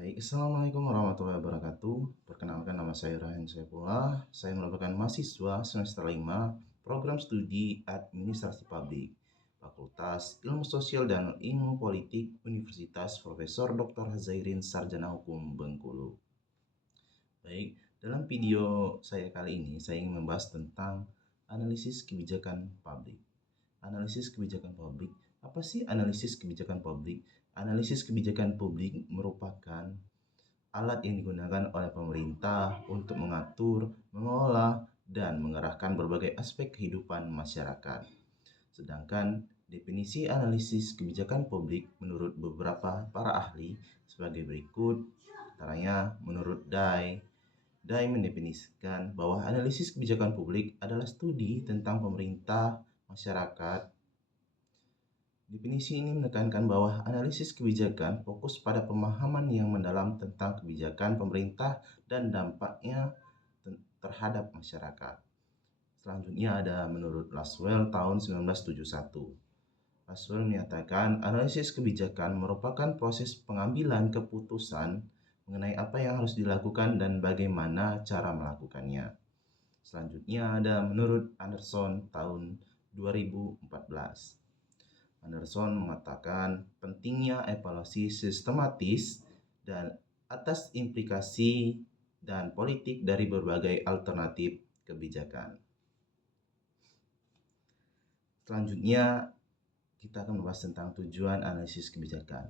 Baik, Assalamualaikum warahmatullahi wabarakatuh. Perkenalkan nama saya Rahan Saifullah. Saya merupakan mahasiswa semester 5 program studi Administrasi Publik, Fakultas Ilmu Sosial dan Ilmu Politik Universitas Profesor Dr. Hazairin Sarjana Hukum Bengkulu. Baik, dalam video saya kali ini saya ingin membahas tentang analisis kebijakan publik. Analisis kebijakan publik. Apa sih analisis kebijakan publik? Analisis kebijakan publik merupakan alat yang digunakan oleh pemerintah untuk mengatur, mengelola, dan mengarahkan berbagai aspek kehidupan masyarakat. Sedangkan definisi analisis kebijakan publik menurut beberapa para ahli sebagai berikut. Antaranya menurut Dai mendefinisikan bahwa analisis kebijakan publik adalah studi tentang pemerintah, masyarakat. Definisi ini menekankan bahwa analisis kebijakan fokus pada pemahaman yang mendalam tentang kebijakan pemerintah dan dampaknya terhadap masyarakat. Selanjutnya ada menurut Laswell tahun 1971. Laswell menyatakan analisis kebijakan merupakan proses pengambilan keputusan mengenai apa yang harus dilakukan dan bagaimana cara melakukannya. Selanjutnya ada menurut Anderson tahun 2014. Anderson mengatakan pentingnya evaluasi sistematis dan atas implikasi dan politik dari berbagai alternatif kebijakan. Selanjutnya, kita akan membahas tentang tujuan analisis kebijakan.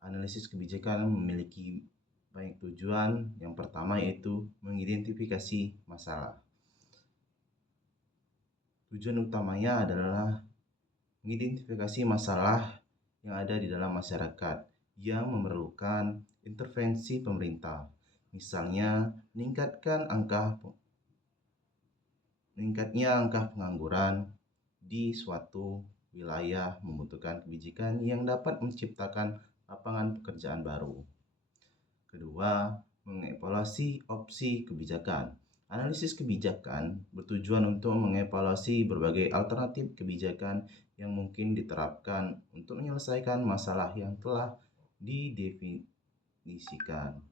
Analisis kebijakan memiliki banyak tujuan. Yang pertama yaitu mengidentifikasi masalah. Tujuan utamanya adalah mengidentifikasi masalah yang ada di dalam masyarakat yang memerlukan intervensi pemerintah. Misalnya, meningkatnya angka pengangguran di suatu wilayah membutuhkan kebijakan yang dapat menciptakan lapangan pekerjaan baru. Kedua, mengevaluasi opsi kebijakan. Analisis kebijakan bertujuan untuk mengevaluasi berbagai alternatif kebijakan yang mungkin diterapkan untuk menyelesaikan masalah yang telah didefinisikan.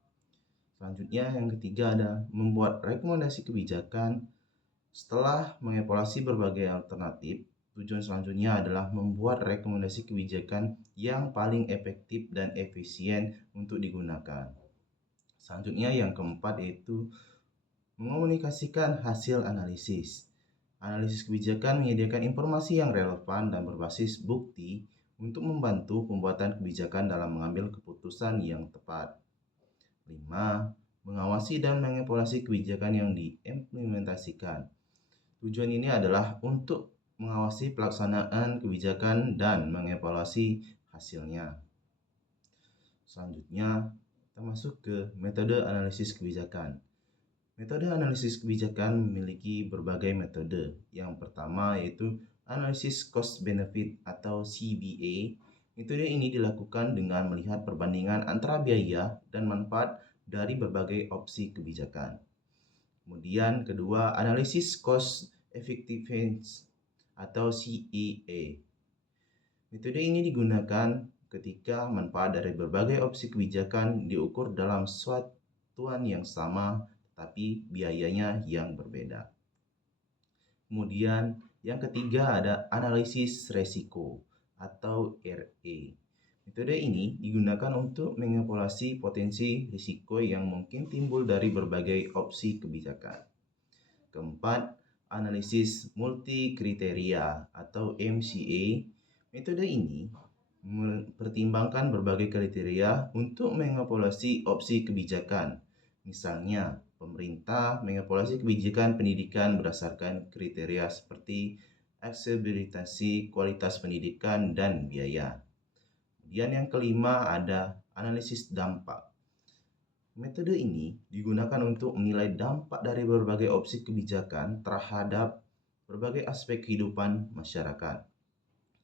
Selanjutnya, yang ketiga ada membuat rekomendasi kebijakan. Setelah mengevaluasi berbagai alternatif, tujuan selanjutnya adalah membuat rekomendasi kebijakan yang paling efektif dan efisien untuk digunakan. Selanjutnya yang keempat yaitu mengomunikasikan hasil analisis. Analisis kebijakan menyediakan informasi yang relevan dan berbasis bukti untuk membantu pembuatan kebijakan dalam mengambil keputusan yang tepat. 5. Mengawasi dan mengevaluasi kebijakan yang diimplementasikan. Tujuan ini adalah untuk mengawasi pelaksanaan kebijakan dan mengevaluasi hasilnya. Selanjutnya, kita masuk ke metode analisis kebijakan. Metode analisis kebijakan memiliki berbagai metode. Yang pertama yaitu analisis cost benefit atau CBA. Metode ini dilakukan dengan melihat perbandingan antara biaya dan manfaat dari berbagai opsi kebijakan. Kemudian kedua, analisis cost effectiveness atau CEA. Metode ini digunakan ketika manfaat dari berbagai opsi kebijakan diukur dalam satuan yang sama tetapi biayanya yang berbeda. Kemudian yang ketiga ada analisis resiko atau RA. Metode ini digunakan untuk mengevaluasi potensi risiko yang mungkin timbul dari berbagai opsi kebijakan. Keempat, analisis multi kriteria atau MCA. Metode ini mempertimbangkan berbagai kriteria untuk mengevaluasi opsi kebijakan. Misalnya, pemerintah mengevaluasi kebijakan pendidikan berdasarkan kriteria seperti aksesibilitas, kualitas pendidikan, dan biaya. Kemudian yang kelima ada analisis dampak. Metode ini digunakan untuk menilai dampak dari berbagai opsi kebijakan terhadap berbagai aspek kehidupan masyarakat.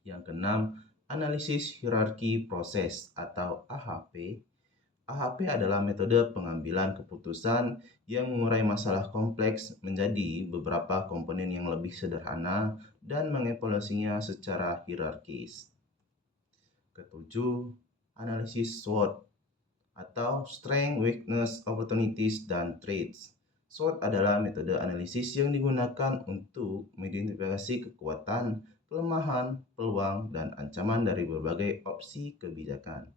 Yang keenam, analisis hierarki proses atau AHP. AHP adalah metode pengambilan keputusan yang mengurai masalah kompleks menjadi beberapa komponen yang lebih sederhana dan mengevaluasinya secara hierarkis. Ketujuh, analisis SWOT atau strength, weakness, opportunities, dan traits. SWOT adalah metode analisis yang digunakan untuk mengidentifikasi kekuatan, kelemahan, peluang, dan ancaman dari berbagai opsi kebijakan.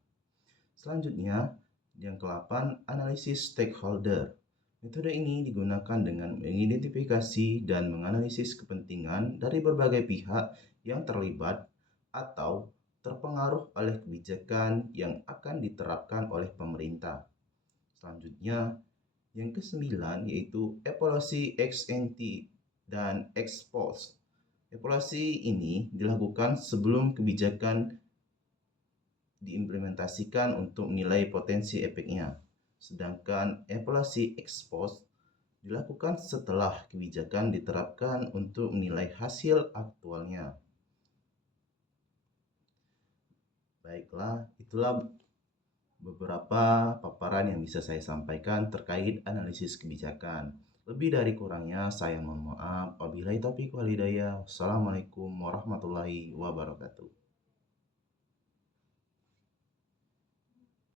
Selanjutnya, yang ke-8, analisis stakeholder. Metode ini digunakan dengan mengidentifikasi dan menganalisis kepentingan dari berbagai pihak yang terlibat atau terpengaruh oleh kebijakan yang akan diterapkan oleh pemerintah. Selanjutnya, yang ke-9 yaitu evaluasi ex ante dan ex post. Evaluasi ini dilakukan sebelum kebijakan diimplementasikan untuk menilai potensi efeknya. Sedangkan evaluasi ex post dilakukan setelah kebijakan diterapkan untuk menilai hasil aktualnya. Baiklah, itulah beberapa paparan yang bisa saya sampaikan terkait analisis kebijakan. Lebih dari kurangnya saya mohon maaf. Wabillahi taufiq wal hidayah. Wassalamualaikum warahmatullahi wabarakatuh.